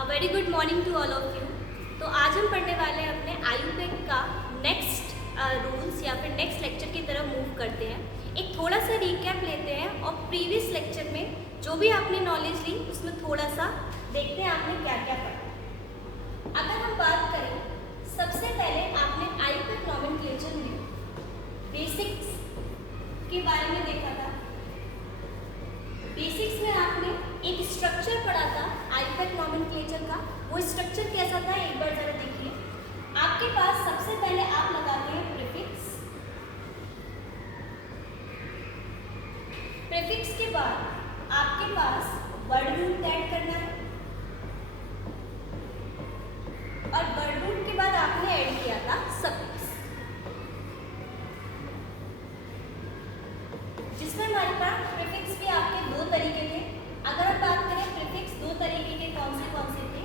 A very good morning to all of you. तो आज हम पढ़ने वाले हैं अपने आयुपेक का नेक्स्ट रूल्स या फिर नेक्स्ट लेक्चर की तरफ मूव करते हैं। एक थोड़ा सा रिकैप लेते हैं और प्रीवियस लेक्चर में जो भी आपने नॉलेज ली उसमें थोड़ा सा देखते हैं आपने क्या क्या पढ़ा। अगर हम बात करें, सबसे पहले आपने आयुपेक नॉमेनक्लेचर में बेसिक्स के बारे में देखा था। बेसिक्स में आपने एक स्ट्रक्चर पढ़ा था आयुपेक नॉमेनक्लेचर का। वो स्ट्रक्चर कैसा था एक बार जरा देखिए। आपके पास सबसे पहले आप लगाते हैं प्रीफिक्स। प्रीफिक्स के बाद आपके पास वर्ड रूट ऐड करना है और वर्ड रूट के बाद आपने ऐड किया था सफिक्स, जिसमें हमारे पास प्रीफिक्स भी आपके दो तरीके थे। अगर हम बात करें प्रीफिक्स दो तरीके के कौन से थे,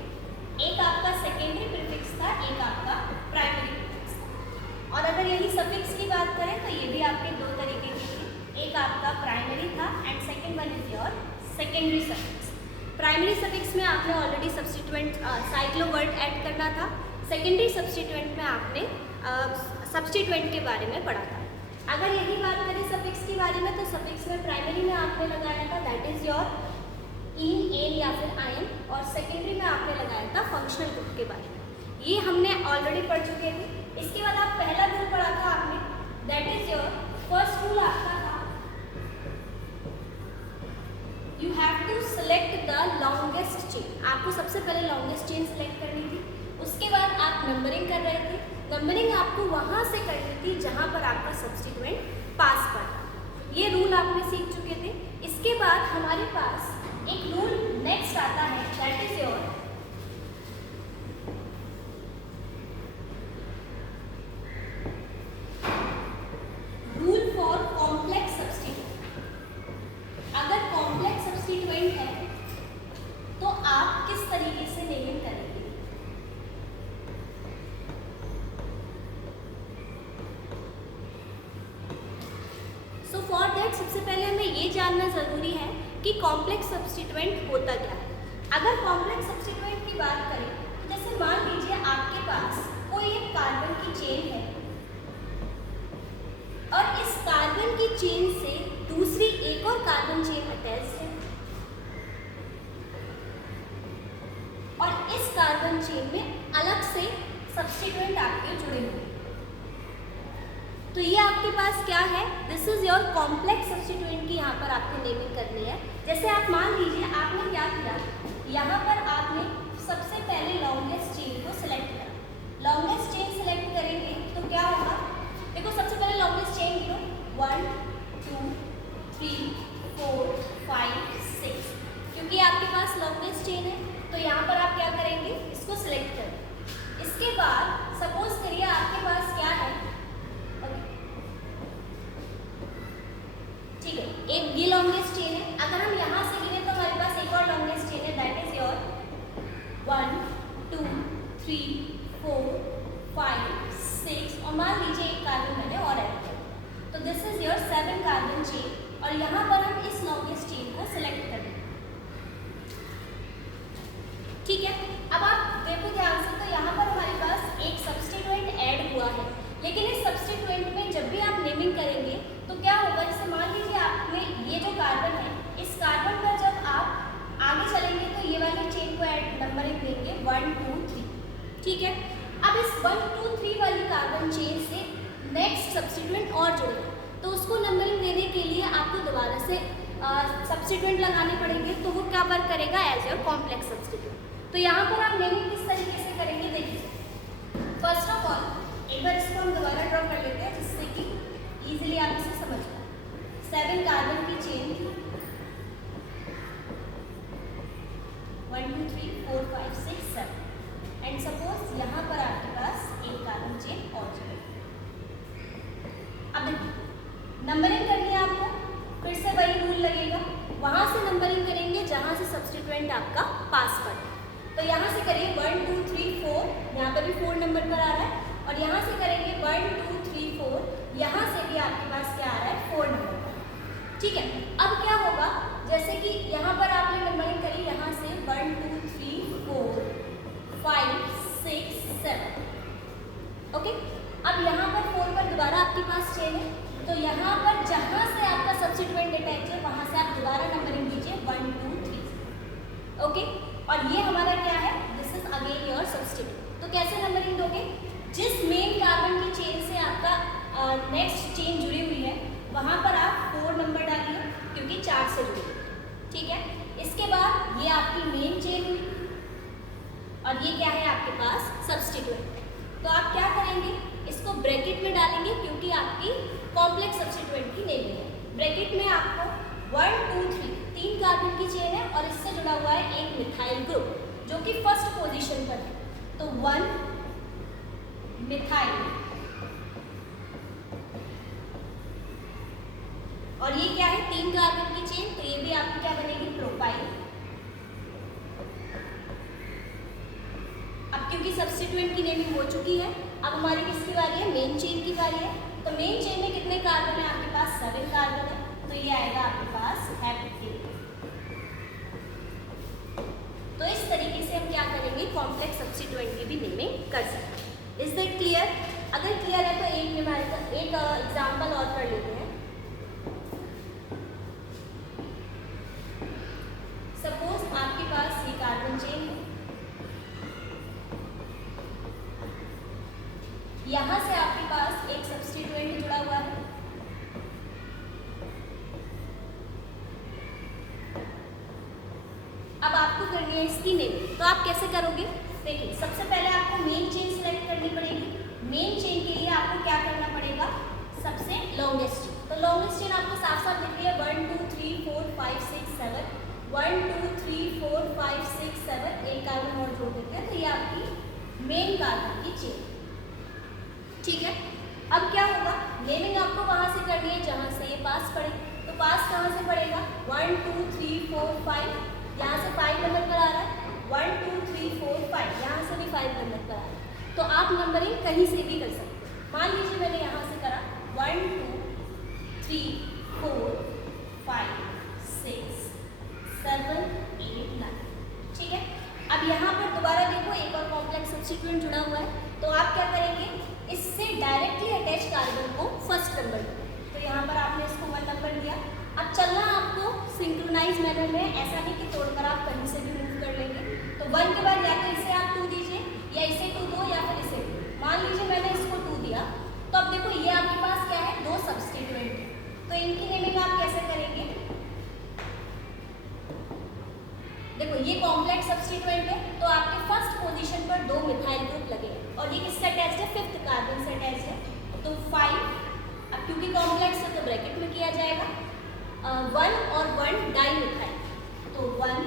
एक आपका सेकेंडरी प्रीफिक्स था, एक आपका प्राइमरी प्रीफिक्स था। और अगर यही सफिक्स की बात करें तो ये भी आपके दो तरीके के थे, एक आपका प्राइमरी था and second one is your secondary suffix. Primary suffix में आपने already substituent cyclo word add करना था। सेकेंडरी सब्स्टिट्यूएंट में आपने सब्स्टिट्यूएंट के बारे में पढ़ा था। अगर यही बात करें सफिक्स के बारे में, तो सफिक्स में प्राइमरी में आपने लगाया था दैट इज योर इन, एन या फिर आयन, और सेकेंडरी में आपने लगाया था फंक्शनल ग्रुप के बारे में। ये हमने ऑलरेडी पढ़ चुके थे। इसके बाद आप पहला रूल पढ़ा था आपने, that is your first rule आपका था you have to select the longest chain. आपको सबसे पहले लॉन्गेस्ट चेन सेलेक्ट करनी थी। उसके बाद आप नंबरिंग कर रहे थे। नंबरिंग आपको वहां से करनी थी जहां पर आपका सब्स्टिट्यूएंट पास पर। ये रूल आपने सीख चुके थे। इसके बाद हमारे पास एक रूल नेक्स्ट आता है that is your rule for complex substituent. अगर कॉम्प्लेक्स सब्स्टिट्यूएंट है तो आप किस तरीके से नेमिंग करेंगे। सो फॉर दैट सबसे पहले हमें ये जानना जरूरी है कि कॉम्प्लेक्स सब्स्टिट्यूएंट होता क्या है। अगर कॉम्प्लेक्स सब्स्टिट्यूएंट की बात करें तो जैसे मान लीजिए आपके पास कोई एक कार्बन की चेन है और इस कार्बन की चेन से दूसरी एक और कार्बन चेन अटैच है और इस कार्बन चेन में अलग से सब्स्टिट्यूएंट आपके जुड़े हुए हैं, तो ये आपके पास क्या है, this is your complex substituent की यहाँ पर आपको नेमिंग करनी है। जैसे आप मान लीजिए आपने क्या किया, यहाँ पर आपने सबसे पहले लॉन्गेस्ट चेन को सिलेक्ट करा। लॉन्गेस्ट चेन सिलेक्ट करेंगे तो क्या होगा, देखो सबसे पहले लॉन्गेस्ट चेन गिनो 1 2 3 4 5 6, क्योंकि आपके पास लॉन्गेस्ट चेन है तो यहाँ पर आप क्या करेंगे, इसको सिलेक्ट करें। इसके बाद सपोज करिए आपके पास क्या है, ठीक है, एक ये लॉन्गेस्ट चेन है। अगर हम यहाँ से गिने तो हमारे पास एक और लॉन्गेस्ट चेन है दैट इज योर 1 2 3 4 5 6, और मान लीजिए एक कार्बन मैंने और ऐड किया, तो this is your 7 carbon chain. और यहाँ पर हम इस लॉन्गेस्ट चेन को सिलेक्ट करें, ठीक है। अब आप देखो ध्यान से, तो यहाँ पर हमारे पास एक सब्स्टिट्यूएंट ऐड हुआ है, लेकिन इस सब्स्टिट्यूएंट में जब भी आप नेमिंग करेंगे तो क्या होगा, जैसे मान लीजिए आपने ये जो कार्बन है, इस कार्बन पर जब आप आगे चलेंगे तो ये वाली चेन को ऐड नंबरिंग देंगे 1 2 3, ठीक है। अब इस 1 2 3 वाली कार्बन चेन से नेक्स्ट सब्स्टिट्यूएंट और जुड़ेगा, तो उसको नंबरिंग देने के लिए आपको दोबारा से सब्स्टिट्यूएंट लगाने पड़ेंगे, तो वो क्या वर्क करेगा एज योर कॉम्प्लेक्स सब्स्टिट्यूएंट। तो यहाँ पर आप नेमिंग किस तरीके से करेंगे, देखिए फर्स्ट ऑफ ऑल एक बार इसको हम दोबारा ड्रॉ कर लेते हैं जिससे कि इजीली आप इसे समझ पाए। 7 कार्बन की चेन थी, 1 2 3 4 5 6 7, एंड सपोज यहाँ पर आपके पास एक कार्बन चेन और जुड़े। अब देखिए नंबरिंग करनी है आपको, फिर से वही रूल लगेगा, वहाँ से नंबरिंग करेंगे जहाँ से सब्स्टिट्यूएंट आपका पास पर। तो यहाँ से करिए 1 2 3 4, यहाँ पर भी 4 नंबर पर आ रहा है, और यहाँ से करेंगे 1 2 3 4, यहाँ से भी आपके पास क्या आ रहा है 4 नंबर पर, ठीक है। अब क्या होगा, जैसे कि यहाँ पर आपने नंबरिंग करी, यहाँ से 1 2 3 4 ओके, और ये हमारा क्या है, this is again your substitute. तो कैसे नंबरिंग दोगे, जिस मेन कार्बन की चेन से आपका नेक्स्ट चेन जुड़ी हुई है वहाँ पर आप 4 नंबर डालिए क्योंकि 4 से जुड़ी है, ठीक है। इसके बाद ये आपकी मेन चेन हुई और ये क्या है आपके पास सब्स्टिट्यूएंट। तो आप क्या करेंगे, इसको ब्रैकेट में डालेंगे क्योंकि आपकी कॉम्प्लेक्स सब्स्टिट्यूएंट की नेमिंग है। ब्रैकेट में आपको 1 2 3 कार्बन की चेन है और इससे जुड़ा हुआ है एक मिथाइल ग्रुप जो कि फर्स्ट पोजीशन पर है। तो 1 मिथाइल और ये क्या है 3 कार्बन की चेन, तो ये भी आपकी क्या बनेगी, प्रोपाइल। अब क्योंकि सब्स्टिट्यूएंट की नेमिंग हो चुकी है, अब हमारी किसकी बारी है, मेन चेन की बारी है। तो मेन चेन में कितने कार्बन है आपके पास, 7 कार्बन है, तो ये आएगा आपके पास हेप्टेन। तो इस तरीके से हम क्या करेंगे, कॉम्प्लेक्स सब्स्टिट्यूएंट की भी नेमिंग कर सकते हैं। Is that clear? अगर क्लियर है तो एक एग्जाम्पल और कर लेते हैं। सपोज आपके पास ये कार्बन चेन है, यहां से आपके पास एक सब्स्टिट्यूएंट जुड़ा हुआ है, अब आपको करनी है इसकी नेमिंग। तो आप कैसे करोगे, देखिए सबसे पहले आपको मेन चेन सिलेक्ट करनी पड़ेगी। मेन चेन के लिए आपको क्या करना पड़ेगा, सबसे लॉन्गेस्ट चेन। तो लॉन्गेस्ट चेन आपको साफ साफ दिख रही है, 1 2 3 4 5 6 7, 1 2 3 4 5 6 7, एक कार्बन और जोड़ देते हैं, तो ये आपकी मेन कार्बन की चेन, ठीक है। अब क्या होगा, नेमिंग आपको वहां से करनी है जहां से ये पास पड़े। तो पास कहां से पड़ेगा, 1 2 3 4 5, यहाँ से 5 नंबर पर आ रहा है, 1 2 3 4 5, यहाँ से भी 5 नंबर पर आ रहा है। तो आप नंबरिंग कहीं से भी कर सकते हैं। मान लीजिए मैंने यहाँ से करा 1 2 3 4 5 6 7 8 9, ठीक है। अब यहाँ पर दोबारा देखो एक और कॉम्प्लेक्स सब्स्टिट्यूएंट जुड़ा हुआ है, तो आप क्या करेंगे, इससे डायरेक्टली अटैच कार्बन को फर्स्ट नंबर दिया। तो यहाँ पर आपने इसको 1 नंबर दिया। अब चलना आपको सिंक्रोनाइज मैनर में, ऐसा नहीं कि तोड़कर आप कहीं से भी मूव कर लेंगे। तो 1 के बाद या तो इसे आप 2 दीजिए या इसे 2 दो या फिर इसे 2। मान लीजिए मैंने इसको 2 दिया, तो अब देखो ये आपके पास क्या है, 2 सब्स्टिट्यूएंट है, तो इनकी नेमिंग आप कैसे करेंगे, देखो ये कॉम्प्लेक्स सब्स्टिट्यूएंट है, तो आपके फर्स्ट पोजीशन पर 2 मिथाइल ग्रुप लगे हैं और ये किससे अटैच्ड है, 5th कार्बन से अटैच्ड है, तो 5। अब क्योंकि कॉम्प्लेक्स है तो ब्रैकेट में किया जाएगा, 1 और 1 डाइमिथाइल, तो 1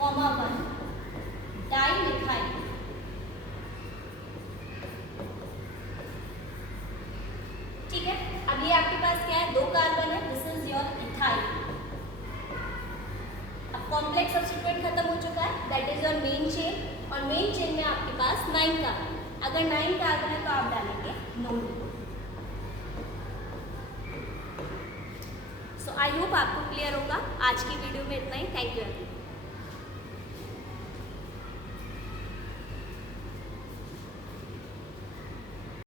1 डाइमिथाइल, ठीक है। अब ये आपके पास क्या है, 2 कार्बन है, दिस इज योर इथाइल। अब कॉम्प्लेक्स सब्स्टिट्यूएंट खत्म हो चुका है, that is your main chain, और मेन चेन में आपके पास 9 कार्बन। अगर 9 कार्बन है तो आप डालेंगे 9। सो आई होप आपको क्लियर होगा। आज की वीडियो में इतना ही। Thank you.